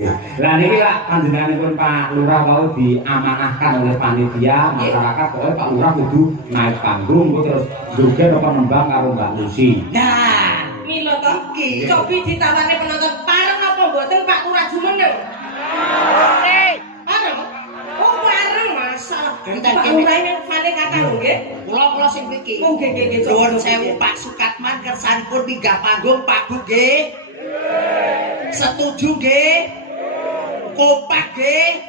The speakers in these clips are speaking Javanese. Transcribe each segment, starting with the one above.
Lah niki lak panjenenganipun Pak Lurah wau diamanahkan oleh panitia masyarakat pokoknya Pak Lurah kudu naik panggung terus joget apa nembang karo Mbak Lucy. Nah, mila to iki cobi ditawane penonton pareng apa mboten Pak Lurah jumeneng? Pareng. Oh, pareng masalah. Pak Lurah ini fane kata lho nggih. Kula sing mriki. Oh, nggih. Nuwun sewu Pak Sukatman kersanipun minggah panggung Pak Bu nggih. Setuju nggih? Kompak nggih.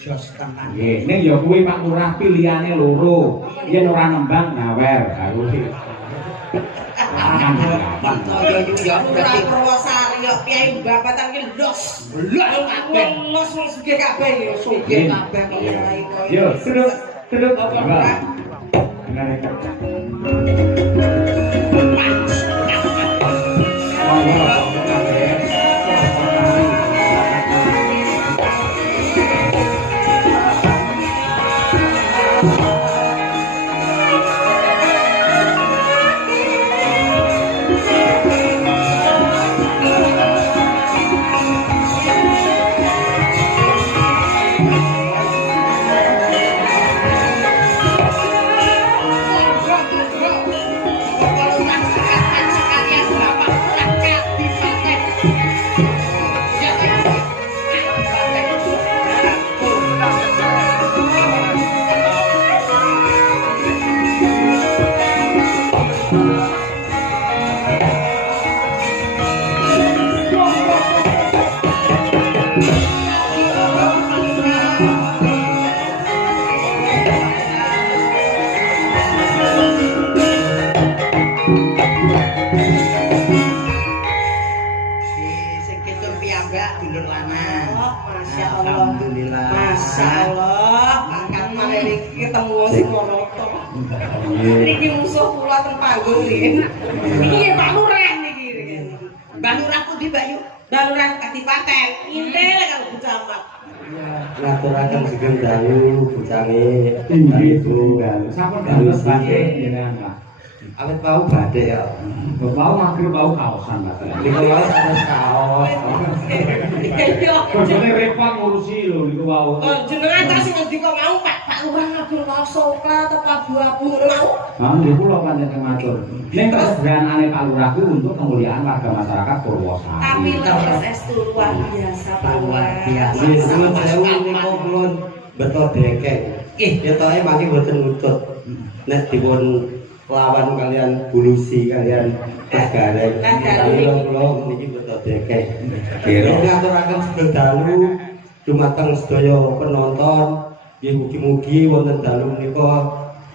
Jos tenan. Nggih, ning ya kuwi Pak Lurah pilihane loro. Yen ora nembang ngawer karo iki. Ya berarti Purwosari yo Kyai Babatan ki los. Los kabeh. Los wong sugih kabeh ya, sugih kabeh kok ora Yo, seduk apa ora? Niki musuh kula teng panggung niki. Iki Pak Lurah niki. Mbak Lurah pundi Mbak Yu? Mbak Lurah Kadipaten. Intel karo Bu Camat. Ngaturaken sugeng dalu bucange Ibu. Sampun dados badhe jenengan Pak. awet mau badhe ya. Bapak magrib bau kaosan Pak. Niku wae sanes kaos. Iya. Bojone repot ngurusi lho niku wau. Oh, jenengan ta sing ngendika mau Pak Lurah ngatur kaos coklat apa abu-abu ngono mau? Nah, niku kula panjenengan matur. Ning kesederhanane Pak Lurah ku untuk kemuliaan warga masyarakat Purwosari. Tapi leres estu luar biasa Pak Lurah. biasa. Nggih, nuwun sewu niku kula beto dekek. Nggih. Ketoke mangke boten nutut. Nek dipun lawan kalian bulusi kalian Gareng. Kula niki beto dekek. Kira ngaturaken sugeng dalu dumateng sedaya penonton. Nggih mugi-mugi wonten dalu menika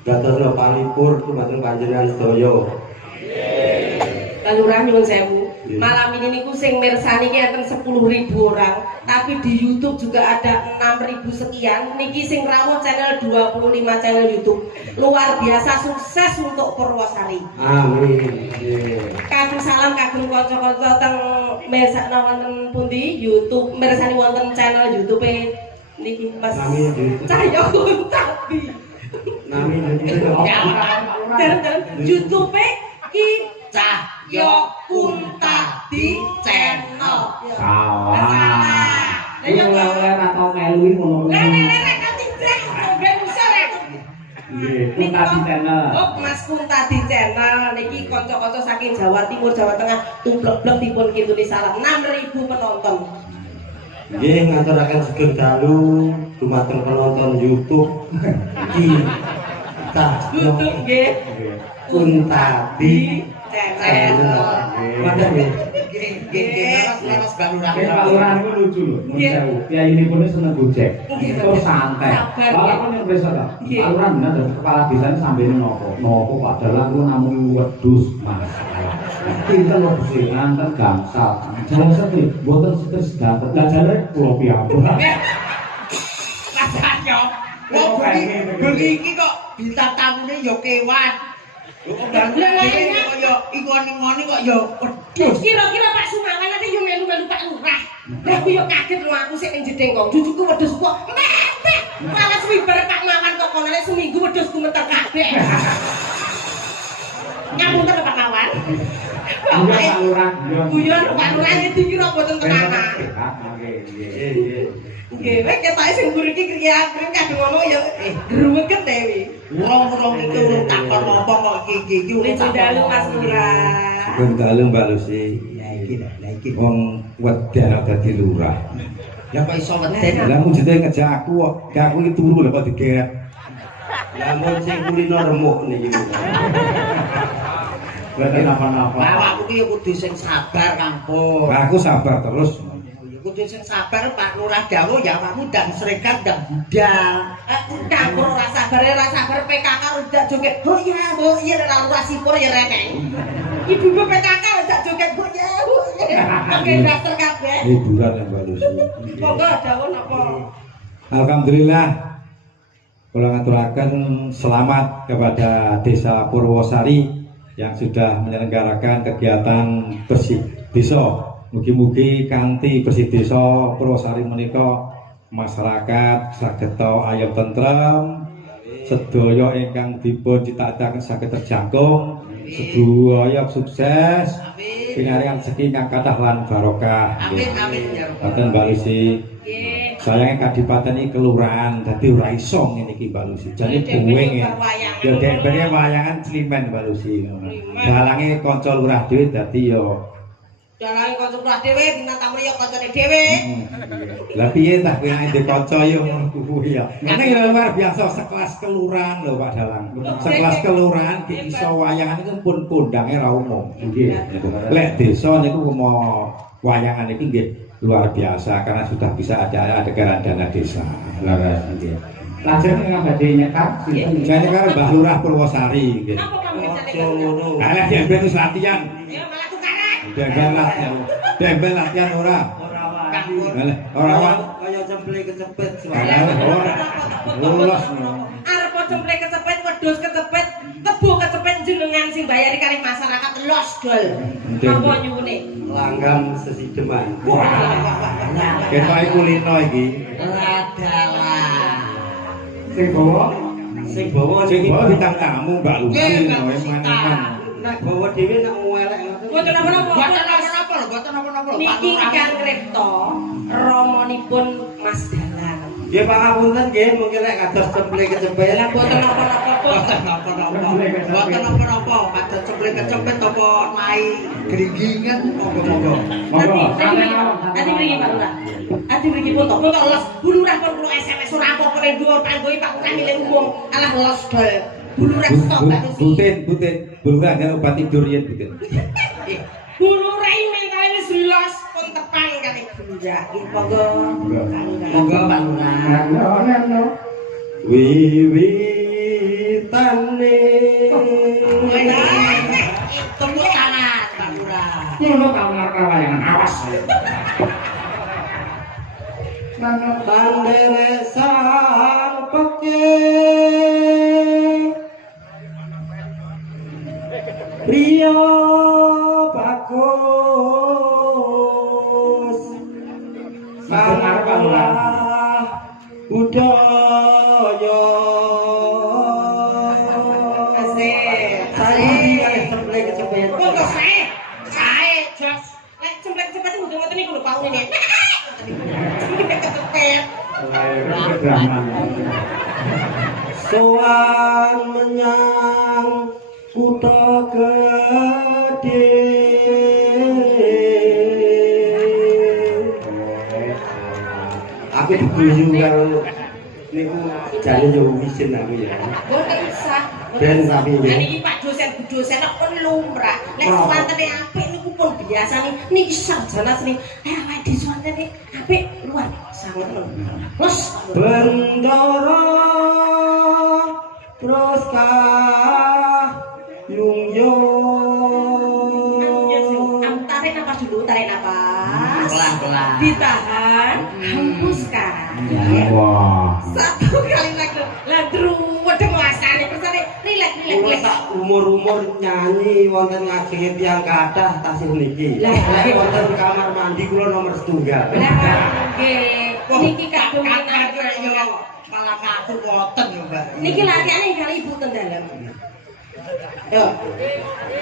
dados palipur dumateng panjenengan sedaya. Pak Lurah nyuwun sewu. Malam ini niku sing mirsani ki enten 10.000 orang, tapi di YouTube juga ada 6.000 sekian. Niki sing rawuh channel 25 channel YouTube. Luar biasa sukses untuk Purwosari. Amin. Kagem salam kagem kanca-kanca teng mesakna wonten pundi YouTube mirsani wonten channel YouTube niki Mas Cahyo Kuntadi. Nami Jalan YouTube ki Cahyo Kuntadi channel. Salah. Iki oleh ra tau melu ngono. Kuntadi channel. Oh, Mas Kuntadi channel niki kanca-kanca saking Jawa Timur, Jawa Tengah tumblek-blek dipun kintuni salam 6.000 penonton. Nggih ngaturaken sugeng dalu dumateng penonton YouTube iki Cahyo Nggih. Kuntadi Channel. Mantap nggih. Mas Mbak Lurah. Pak Lurah niku lucu lho. Mun sewu. Kyai nipun seneng gojek. Terus santai. Lah kok ning desa ta? Pak Lurah bener dadi kepala desane sambene nopo? Nopo padahal aku namung wedhus Mas. Pinten wedhus nganten gangsal. Jalan sepi, mboten setir sedanten. Lah jare kula piyambak. Mas Cahyo. Wong bengi iki kok bintang tamune ya kewan. Kaya ingoni-ingoni kok ya wedhus. Kira-kira Pak Sumawan nanti yo melu-melu Pak Lurah. Lah aku yo kaget lho aku sik ning jeding kok. Cucuku wedhus kok. Mepet. Malah swibar Pak Mawan kok kono nek seminggu wedhusku meter kabeh. Ngapunten Pak Mawan. Pak Lurah, guyon Pak Lurah dikira mboten tenanan. Nggih, wek ketoke sing mburi iki kriya-kriya kadung ngomong ya gruweket dewe. Urung iki urung takon apa kok iki urung Wis dalu Mas Lurah. Sugeng dalu Mbak Lucy. Lah iki. Wong wedhen dadi lurah. Lah kok iso weden? Lah mujute ngejak aku kok, gak aku iki turu lho kok digeret. Lah mun sing kulino remuk niki. Berarti napa-napa. Lah aku ki kudu sing sabar Kampur. Aku sabar terus. Kudu sing sabar Pak Lurah dawuh ya kamu dan serikat dan budal. Campur ora sabar PKK udah joget. Oh iya ora Lurah sipur ya rene. Ibu-ibu PKK udah joget oh ya. Oke daster kabeh. Hiburan ya Mbak Lucy. Monggo dawuh napa? Alhamdulillah. Kula ngaturaken selamat kepada Desa Purwosari yang sudah menyelenggarakan kegiatan bersih desa. Mugi-mugi kanthi bersih desa Purwosari menika masyarakat saged ayam tentrem, sedaya ingkang dipun citakaken saged terjangkung, sedaya sukses, pinaringan rezeki ingkang kathah lan barokah. Amin amin ya rabbal Wonten Mbak Lucy. Nggih. Sayangnya kadipaten iki kelurahan, dadi ora iso ngene iki Mbak Lucy. Jane buwing ya. Ya dek wayangan Climen Mbak Lucy ngono. Dalange kanca lurah dhewe dadi ya Dalange kanca lurah dhewe dina tamu ya kancane dhewe. lah piye tah kowe ndek kanca yo ngono kuwi ya. Ngene ya luar biasa sekelas kelurahan lho Pak Dalang. Sekelas kelurahan ki iso wayangan iku pun kondange ra umum. Nggih. Lek desa niku mau wayangan iki nggih luar biasa karena sudah bisa ada adegan dana desa. Laras nggih. Lajeng ing badhe nyekap sinten? Jane karo Mbah Lurah Purwosari nggih. Napa kamu Aja kecane ngono. Lah dia wis latihan. Ya malah tukaran. Dembel latihan ora. Ora wae. Lah ora wae. Kaya cemplek kecepet Lulus. Arep cemplek kecepet, wedhus kecepet, tebu kecepet jenengan sing bayari kali masyarakat los dol. Napa nyuwune? Langgam sesideman. Wah. Ketoke kulino iki. Radalah. Sing bawa Sing bawa bintang tamu Mbak Lucy kowe maneman. Nek bawa dhewe nek elek ngoten. Mboten napa-napa. Mboten napa-napa lho, mboten napa-napa lho. Niki Kang Kripto ramanipun Mas Dalang. Nggih pangapunten nggih mungkin nek kados cemplek kecepet. Lah mboten napa-napa pun. Mboten napa-napa. Mboten napa-napa. Padha cemplek kecepet apa mai gringgingan monggo-monggo. monggo Ati mriki Pak Lurah. Ati mriki pun kok los bulurah pun kula SMS ora apa kene dhuwur panggoe Pak Lurah milih umum. Alah los dol. Bulurah stop Pak Lucy. Butin. Bulurah ada obat tidur yen butin. Bulurah mental wis los pun tepang kali bulurah. Monggo. Monggo Pak Lurah. no. Wiwitane Tepuk tangan Pak Lurah. Ngono ta wayangan awas. tandere sang peke Rio bagus salah budaya saiki kalih templek kecepet Monggo sae. Sae, jos. Lek cemplek-cemplek itu ngoten niku lho Pak Uni. Ketepet. sowan menyang kutha gedhe aku diguyu karo niku jane yo wisin aku ya Mboten usah. ben tapi Lah niki Pak dosen Bu dosen kok pun lumrah. Lek suwantene apik niku pun biasa niki sarjana seni. Lek awake dhewe suwantene apik luar biasa ngoten. Terus bendara terus yung tarik napas dulu, tarik napas. Pelan-pelan. Ditahan, hembuskan. Wah. Satu kali lagi. Lah druwedeng wasane persane rileks. Kula sak umur-umur nyanyi wonten ngajenge tiyang kathah tasih niki. Lah, Wonten kamar mandi kula nomor setunggal. Lah nggih. Niki kadung kakak yo malah satu boten yo Mbak. Niki latihannya kali ibu ten dalem. Yo.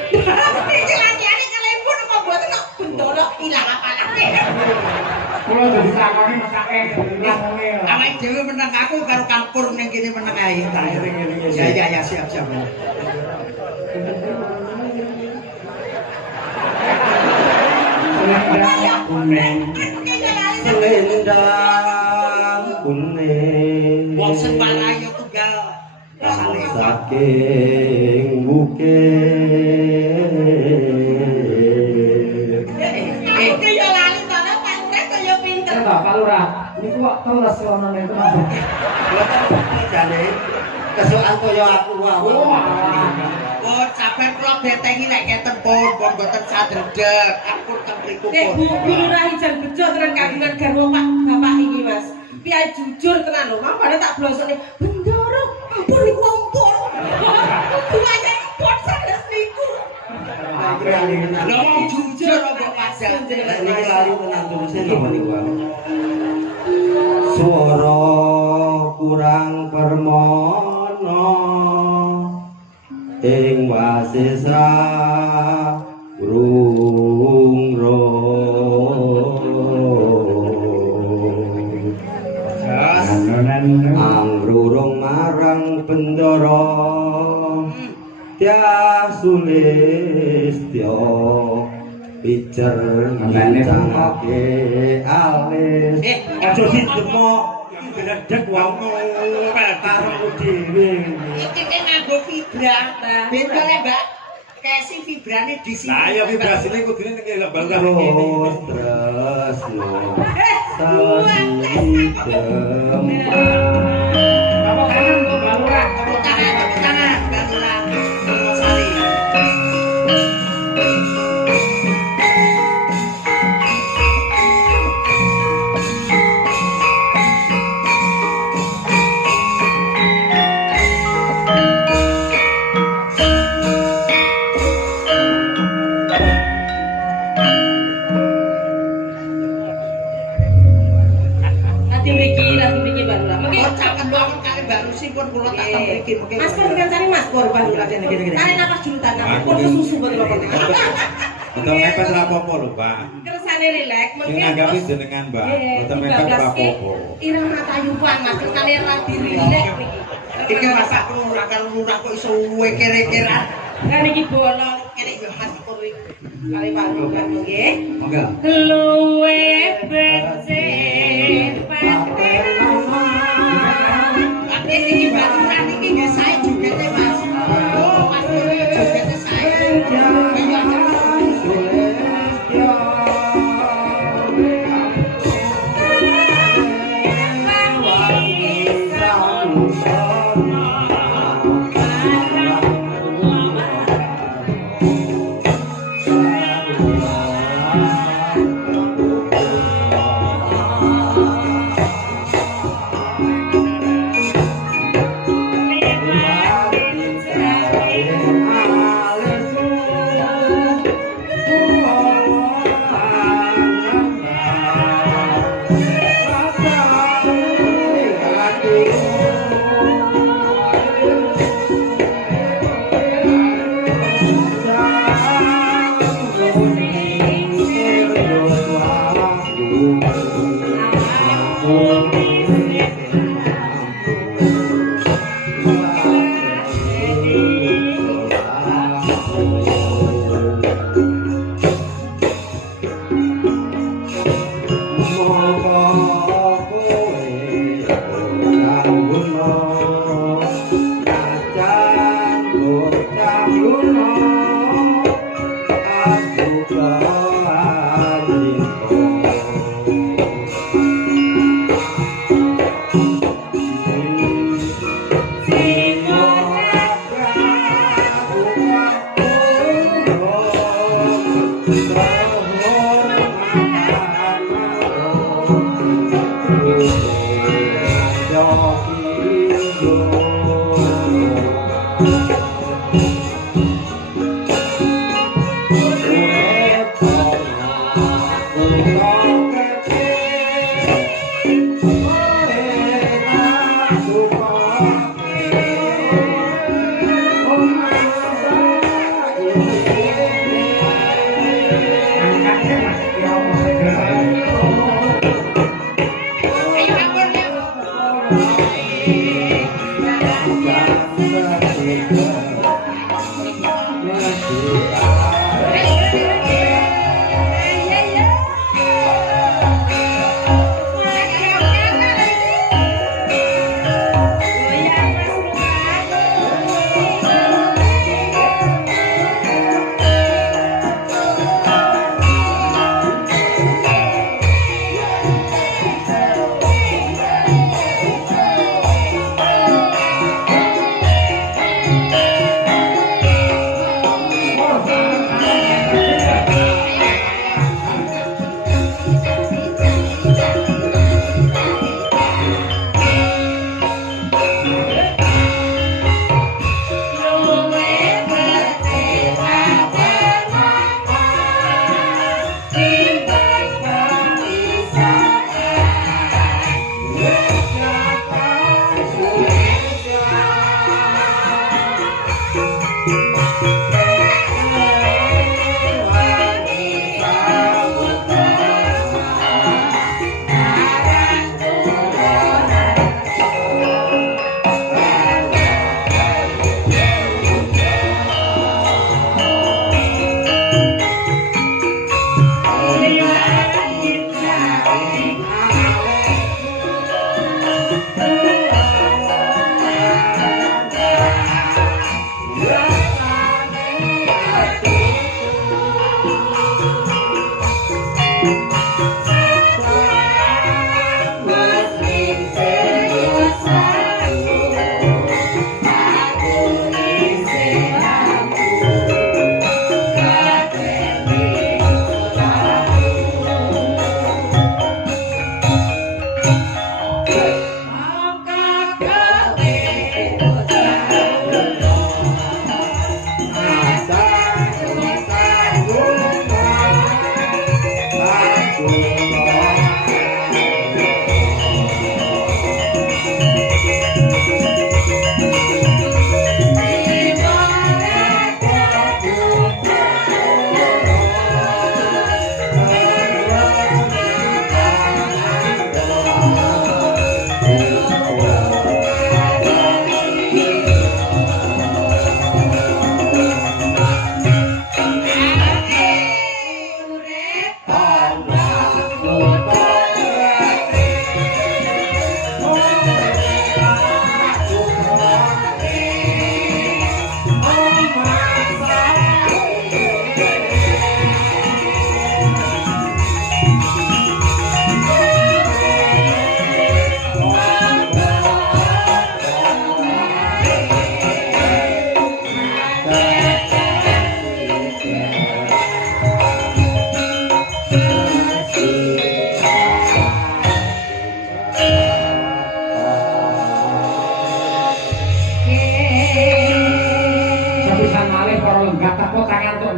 Niki latihannya kali ibu kok mboten kok bendoro ilang apalane. Kula dadi sakone mesake ngene. Awake dhewe meneng aku karo kampur ning kene meneng ae. Ya siap. Selendang kuning Wong sing parayo tunggal saking bukit. Aku yo lali to Pak Urip kaya pinter. Pak Lurah, niku kok terus ono niku. Boten jane kesukaan kaya aku wae. Oh, sabar kula betengi nek keten pun mboten sadredeg. Ampun teng mriku Bu Lurah ijan bejo tenan kagungan garwa Pak Bapak iki Mas. Piye jujur tenan lho, mangkane tak blosone bendoro ampun niku ampun. Duanya ampun sanes niku. Lho wong jujur apa padha Niki lali tenan terusé napa niku. Swara kurang permono ing wasesa rungro angrurung marang bendoro Tya Sulistyo picer ngitangake alis aja didemok gledek wong karo dhewe iki nganggo vibra. Beda le, Mbak. Kesi vibrane di sini. Lah ya vibrasine kudune ning kene lembang terus Apa kanan kok Pak Lurah? Tangan, Mbak Lurah. Sali. Lagi mriki Mbak Lurah. Mengki Caket banget kali Mbak Rusi pun kula tak tembriki mengki. Mas pun dikancani Mas korban Lurah kene. Tarik napas dulu tanah. Pun susu mboten apa-apa. Untuk mepet ra apa-apa lho, Pak. Kersane rileks, Sing nganggapi jenengan, Mbak. Mboten mepet ra apa-apa. Ireng matayuban Mas, kersane ra dirileks niki. Iki masak lurah karo lurah kok iso luwe kere-keran. Kan iki bolong kene yo Mas Purwi. Kali Pak Lurah nggih. Monggo. Luwe becik paten Iki Mbak Lurah niki nggih sae jogete Mas. Oh, Mas Purwi jogete sae.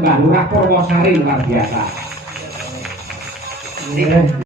Mbah Lurah Purwosari luar biasa.